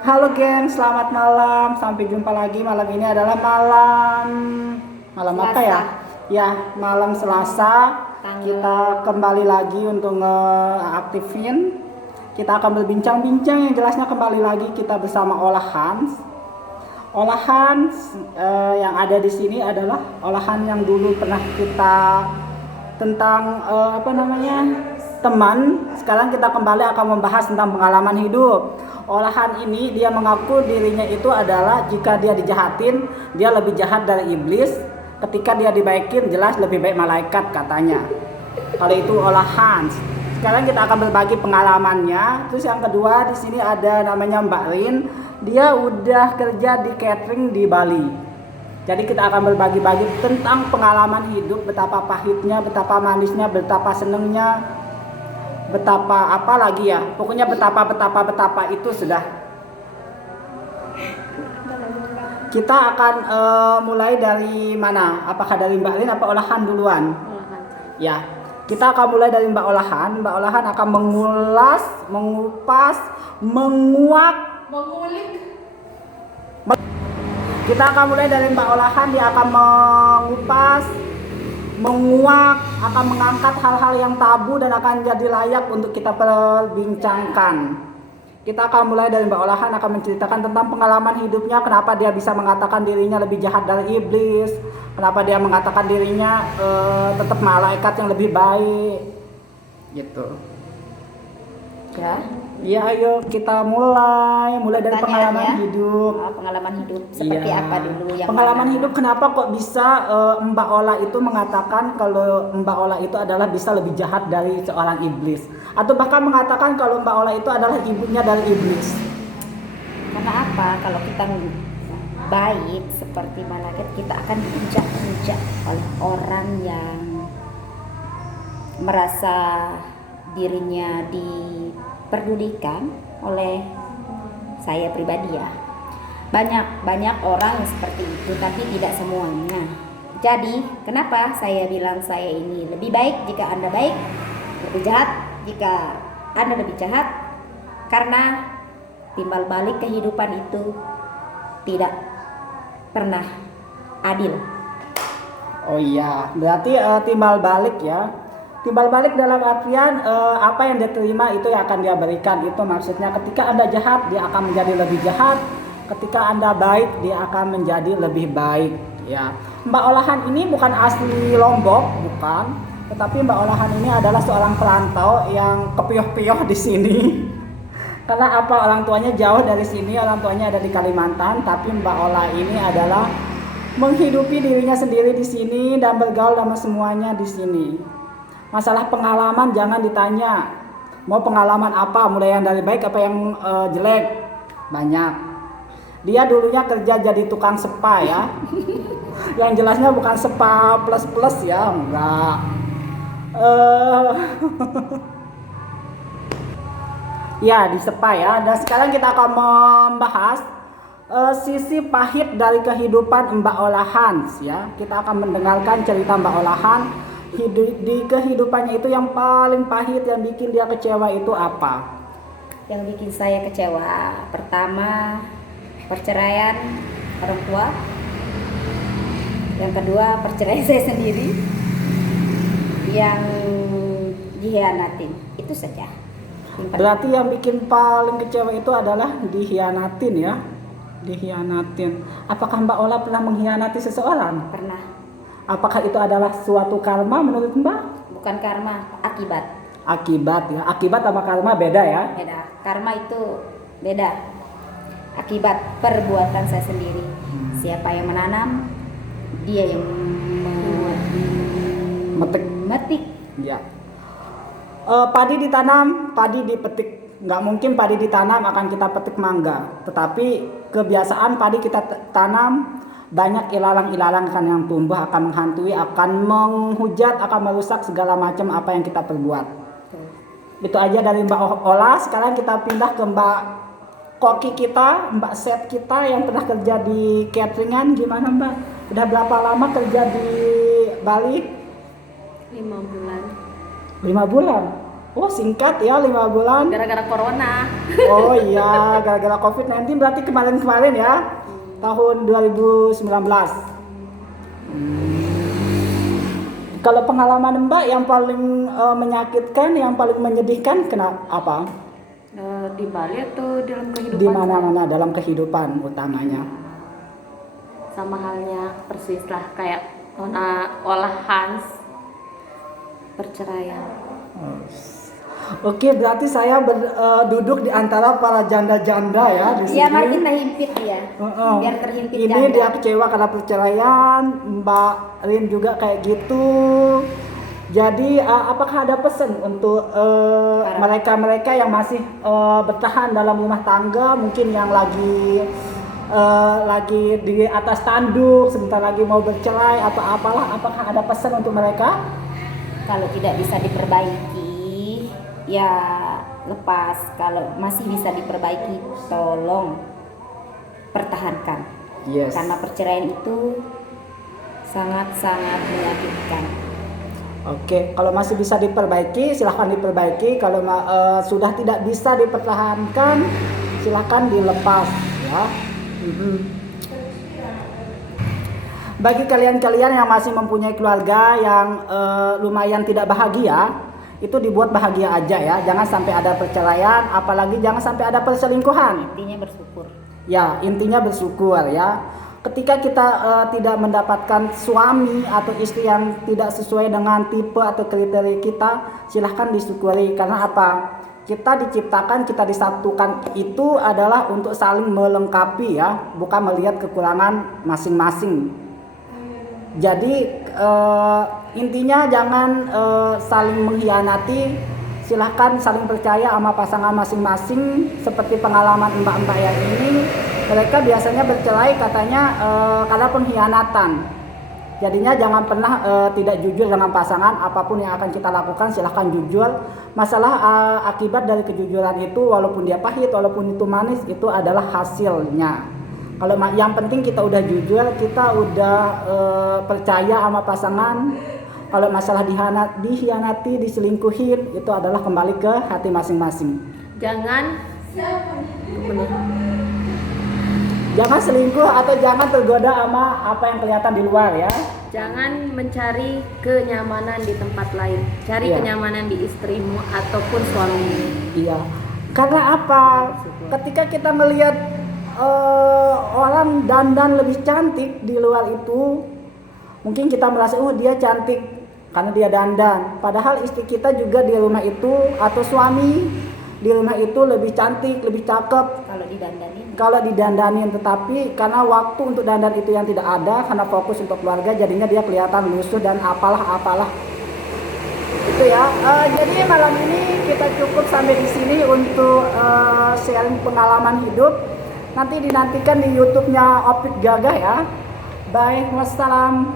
Halo geng, selamat malam. Sampai jumpa lagi. Malam ini adalah malam apa ya? Selasa. Ya, malam Selasa. Kita kembali lagi untuk ngeaktifin. Kita akan berbincang-bincang yang jelasnya kembali lagi kita bersama olahan. Olahan yang ada di sini adalah olahan yang dulu pernah kita tentang teman. Sekarang kita kembali akan membahas tentang pengalaman hidup. Olahan ini dia mengaku dirinya itu adalah jika dia dijahatin dia lebih jahat dari iblis, ketika dia dibaikin jelas lebih baik malaikat katanya. Kalau itu olahan. Sekarang kita akan berbagi pengalamannya. Terus yang kedua di sini ada namanya Mbak Rin. Dia udah kerja di catering di Bali. Jadi kita akan berbagi-bagi tentang pengalaman hidup, betapa pahitnya, betapa manisnya, betapa senengnya, betapa apa lagi ya. Pokoknya betapa itu sudah. Kita akan mulai dari mana? Apakah dari Mbak Rin apa olahan duluan? Olahan. Ya. Kita akan mulai dari Mbak Olahan. Mbak Olahan akan mengulas, mengupas, Mengulik. Kita akan mulai dari Mbak Olahan. Dia akan mengupas, menguak, akan mengangkat hal-hal yang tabu dan akan jadi layak untuk kita perbincangkan. Kita akan mulai dari Mbak Olahan akan menceritakan tentang pengalaman hidupnya, kenapa dia bisa mengatakan dirinya lebih jahat dari iblis, kenapa dia mengatakan dirinya tetap malaikat yang lebih baik, gitu. Ya, ayo kita mulai dari pengalaman hidup. Pengalaman hidup seperti apa dulu yang pengalaman mana? hidup kenapa kok bisa Mbak Ola itu mengatakan kalau Mbak Ola itu adalah bisa lebih jahat dari seorang iblis, atau bahkan mengatakan kalau Mbak Ola itu adalah ibunya dari iblis. Karena apa? Kalau kita baik seperti malaikat, kita akan diinjak-injak oleh orang yang merasa dirinya diperdulikan oleh saya pribadi ya. Banyak orang yang seperti itu, tapi tidak semuanya. Jadi kenapa saya bilang saya ini lebih baik jika Anda baik, lebih jahat jika Anda lebih jahat? Karena timbal balik kehidupan itu tidak pernah adil. Oh iya, berarti timbal balik ya. Timbal balik dalam artian apa yang dia terima itu yang akan dia berikan. Itu maksudnya ketika Anda jahat dia akan menjadi lebih jahat, ketika Anda baik dia akan menjadi lebih baik ya. Mbak Olahan ini bukan asli Lombok, bukan, tetapi Mbak Olahan ini adalah seorang perantau yang kepioh-pioh di sini. Karena apa, orang tuanya jauh dari sini, orang tuanya ada di Kalimantan, tapi Mbak Ola ini adalah menghidupi dirinya sendiri di sini dan bergaul sama semuanya di sini. Masalah pengalaman jangan ditanya. Mau pengalaman apa? Mulai yang dari baik apa yang jelek? Banyak. Dia dulunya kerja jadi tukang spa ya. Yang jelasnya bukan spa plus ya, enggak. Ya di spa ya. Dan sekarang kita akan membahas sisi pahit dari kehidupan Mbak Olahan ya. Kita akan mendengarkan cerita Mbak Olahan. Di kehidupannya itu yang paling pahit yang bikin dia kecewa itu apa? Yang bikin saya kecewa, pertama perceraian orang tua, yang kedua perceraian saya sendiri, yang dikhianatin. Itu saja. Berarti yang bikin paling kecewa itu adalah dikhianatin ya. Dikhianatin. Apakah Mbak Ola pernah mengkhianati seseorang? Pernah. Apakah itu adalah suatu karma menurut Mbak? Bukan karma, akibat. Akibat ya. Akibat sama karma beda ya. Beda. Karma itu beda. Akibat perbuatan saya sendiri. Siapa yang menanam, dia yang memetik. Ya. Padi ditanam, padi dipetik. Nggak mungkin padi ditanam akan kita petik mangga. Tetapi kebiasaan padi kita tanam, banyak ilalang-ilalang kan yang tumbuh, akan menghantui, akan menghujat, akan merusak segala macam apa yang kita perbuat. Itu aja dari Mbak Ola. Sekarang kita pindah ke Mbak Koki kita, Mbak Set kita yang pernah kerja di cateringan. Gimana Mbak? Udah berapa lama kerja di Bali? 5 bulan. 5 bulan. Oh singkat ya 5 bulan. Gara-gara corona. Oh iya, gara-gara COVID-19 berarti kemarin-kemarin ya, tahun 2019. Kalau pengalaman Mbak yang paling menyakitkan, yang paling menyedihkan, kenapa apa? Di Bali atau dalam kehidupan? Di mana-mana dalam kehidupan utamanya. Sama halnya persis lah kayak olah Hans perceraian. Oke, berarti saya duduk di antara para janda-janda ya di sini. Iya, mari kita himpit ya. Biar terhimpit Ini janda. dia kecewa karena perceraian, Mbak Rin juga kayak gitu. Jadi apakah ada pesan untuk mereka-mereka yang masih bertahan dalam rumah tangga, mungkin yang lagi di atas tanduk, sebentar lagi mau bercerai atau apalah, apakah ada pesan untuk mereka? Kalau tidak bisa diperbaiki, ya lepas. Kalau masih bisa diperbaiki, tolong pertahankan. Yes. Karena perceraian itu sangat-sangat menyakitkan. Oke, kalau masih bisa diperbaiki, silahkan diperbaiki. Kalau sudah tidak bisa dipertahankan, silahkan dilepas, ya. Bagi kalian-kalian yang masih mempunyai keluarga yang lumayan tidak bahagia, itu dibuat bahagia aja ya. Jangan sampai ada perceraian, apalagi jangan sampai ada perselingkuhan. Intinya bersyukur. Ya, intinya bersyukur ya. Ketika kita tidak mendapatkan suami atau istri yang tidak sesuai dengan tipe atau kriteria kita, silahkan disyukuri. Karena apa? Kita diciptakan, kita disatukan itu adalah untuk saling melengkapi ya, bukan melihat kekurangan masing-masing. Jadi intinya jangan saling mengkhianati, silahkan saling percaya sama pasangan masing-masing. Seperti pengalaman mbak-mbak yang ini, mereka biasanya bercerai katanya karena pengkhianatan. Jadinya jangan pernah tidak jujur dengan pasangan. Apapun yang akan kita lakukan silahkan jujur. Masalah akibat dari kejujuran itu, walaupun dia pahit, walaupun itu manis, itu adalah hasilnya. Kalau yang penting kita udah jujur, kita udah percaya sama pasangan. Kalau masalah dikhianati, diselingkuhin, itu adalah kembali ke hati masing-masing. Jangan selingkuh atau jangan tergoda sama apa yang kelihatan di luar ya. Jangan mencari kenyamanan di tempat lain. Cari kenyamanan di istrimu ataupun suamimu. Iya. Karena apa? Ketika kita melihat orang dandan lebih cantik di luar itu, mungkin kita merasa dia cantik karena dia dandan. Padahal istri kita juga di rumah itu atau suami di rumah itu lebih cantik, lebih cakep kalau didandanin. Tetapi karena waktu untuk dandan itu yang tidak ada, karena fokus untuk keluarga, jadinya dia kelihatan lusuh dan apalah itu ya. Jadi malam ini kita cukup sampai di sini untuk sharing pengalaman hidup. Nanti dinantikan di YouTube-nya Opik Gagah ya. Bye, wassalam.